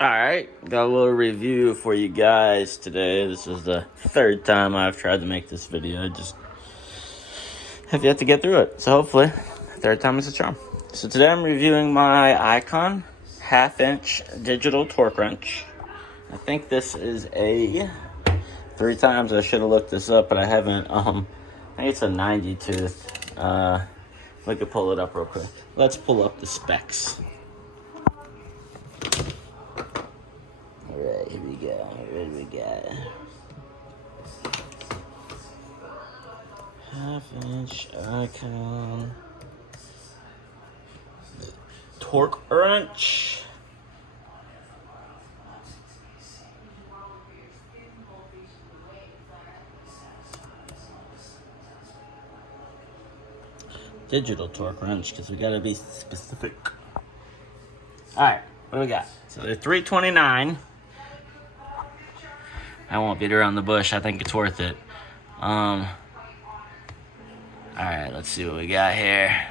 Alright, got a little review for you guys today. This is the third time I've tried to make this video. I just have yet to get through it. So hopefully, third time is a charm. So today I'm reviewing my Icon 1/2-inch digital torque wrench. I think this is a... 3 times I should have looked this up, but I haven't. I think it's a 90 tooth. We could pull it up real quick. Let's pull up the specs. Alright, here we go. What do we got? 1/2-inch Icon torque wrench. Digital torque wrench, because we gotta be specific. Alright, what do we got? So they're $329. I won't beat around the bush. I think it's worth it. Alright, let's see what we got here.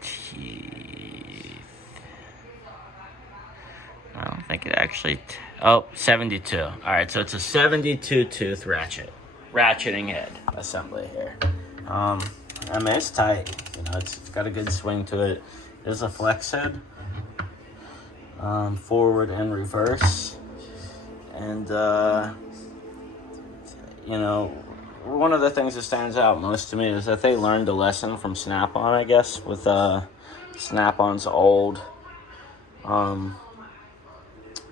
Teeth. I don't think it actually... 72. Alright, so it's a 72 tooth ratcheting head assembly here. I mean, it's tight. You know, it's got a good swing to it. There's a flex head, forward and reverse, and you know, one of the things that stands out most to me is that they learned a lesson from Snap-on, I guess, with Snap-on's old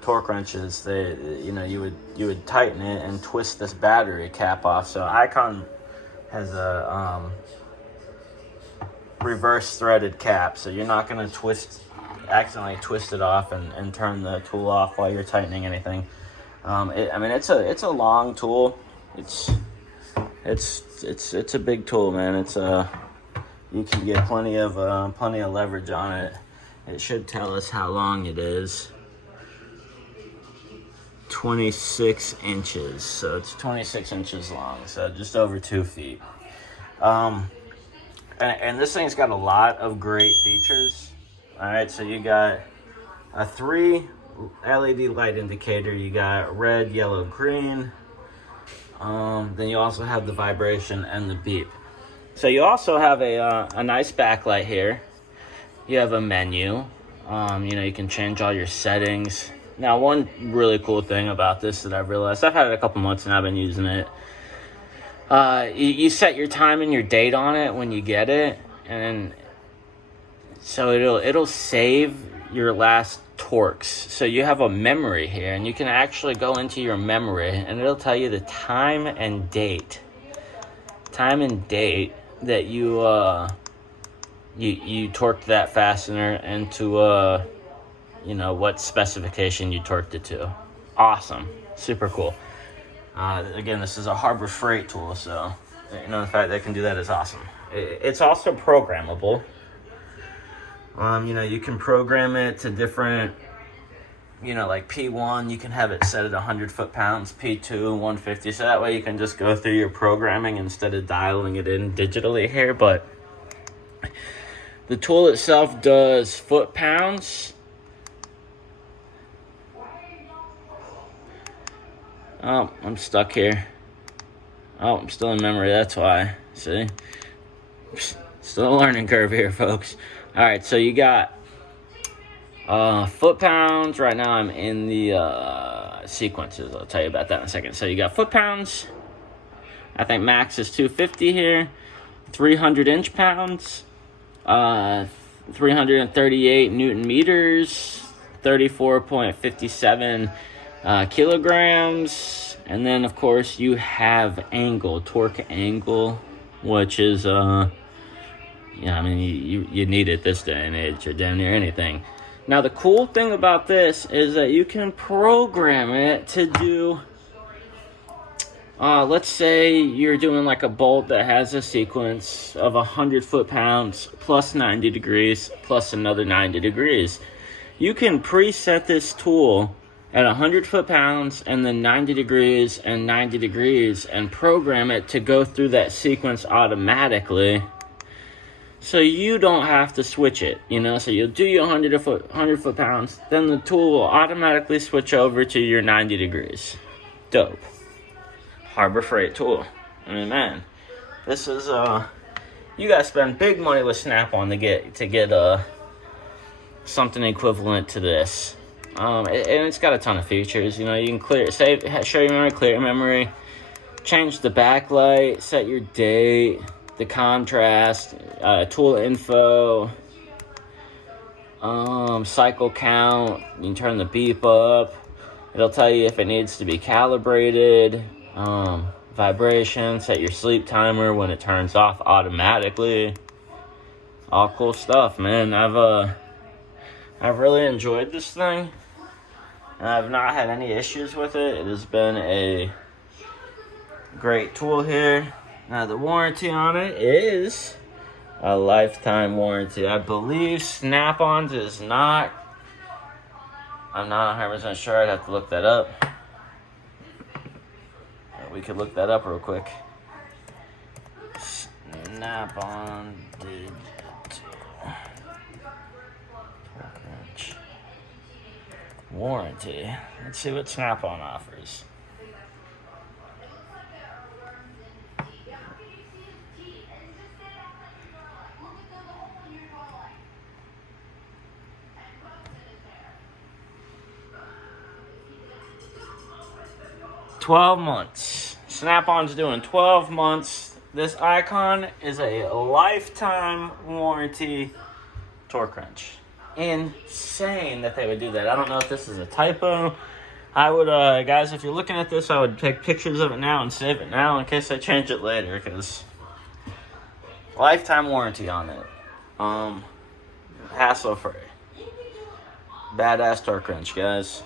torque wrenches. They, you know, you would tighten it and twist this battery cap off. So Icon has a reverse threaded cap, so you're not going to accidentally twist it off and turn the tool off while you're tightening anything. I mean, it's a long tool. It's a big tool, man. You can get plenty of leverage on it. It should tell us how long it is. 26 inches, so it's 26 inches long, so just over 2 feet. And this thing's got a lot of great features. All right, so you got a 3 LED light indicator. You got red, yellow, green. Then you also have the vibration and the beep. So you also have a nice backlight here. You have a menu. You know, you can change all your settings. Now, one really cool thing about this that I've realized, I've had it a couple months and I've been using it. You set your time and your date on it when you get it, and so it'll save your last torques. So you have a memory here, and you can actually go into your memory, and it'll tell you the time and date that you torqued that fastener into you know, what specification you torqued it to. Awesome. Super cool. Again, this is a Harbor Freight tool, so, you know, the fact that it can do that is awesome. It's also programmable. You know, you can program it to different, you know, like P1, you can have it set at 100 foot-pounds, P2, 150, so that way you can just go through your programming instead of dialing it in digitally here. But the tool itself does foot-pounds. Oh, I'm stuck here. Oh, I'm still in memory, that's why. See? Still a learning curve here, folks. Alright, so you got foot-pounds. Right now I'm in the sequences. I'll tell you about that in a second. So you got foot-pounds. I think max is 250 here. 300 inch-pounds. 338 Newton meters. 34.57 kilograms. And then, of course, you have torque angle, which is, yeah, I mean, you need it this day and age, or damn near anything. Now, the cool thing about this is that you can program it to do, let's say you're doing like a bolt that has a sequence of 100 foot-pounds plus 90 degrees plus another 90 degrees. You can preset this tool at 100 foot-pounds and then 90 degrees and 90 degrees and program it to go through that sequence automatically so you don't have to switch it, you know. So you'll do your 100 foot-pounds, then the tool will automatically switch over to your 90 degrees. Dope. Harbor Freight tool. I mean, man, this is you guys spend big money with Snap-on to get something equivalent to this. And it's got a ton of features. You know, you can show your memory, clear your memory, change the backlight, set your date, the contrast, tool info, cycle count. You can turn the beep up. It'll tell you if it needs to be calibrated. Vibration, set your sleep timer when it turns off automatically. All cool stuff, man. I've really enjoyed this thing, and I've not had any issues with it. It has been a great tool here. Now, the warranty on it is a lifetime warranty. I believe Snap-on's is not. I'm not 100% sure. I'd have to look that up. We could look that up real quick. Snap-on warranty. Let's see what Snap-on offers. $12 months. Snap-on's doing 12 months. This icon is a lifetime warranty torque wrench. Insane that they would do that. I don't know if this is a typo. I would, guys, if you're looking at this, I would take pictures of it now and save it now in case I change it later, because lifetime warranty on it. Hassle-free. Badass torque wrench, guys.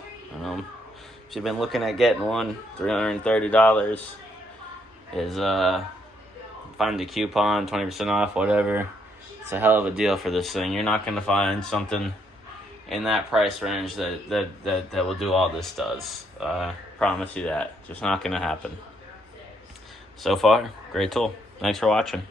If you've been looking at getting one, $330 is, find a coupon, 20% off, whatever. It's a hell of a deal for this thing. You're not going to find something in that price range that will do all this does. Promise you that. Just not going to happen. So far, great tool. Thanks for watching.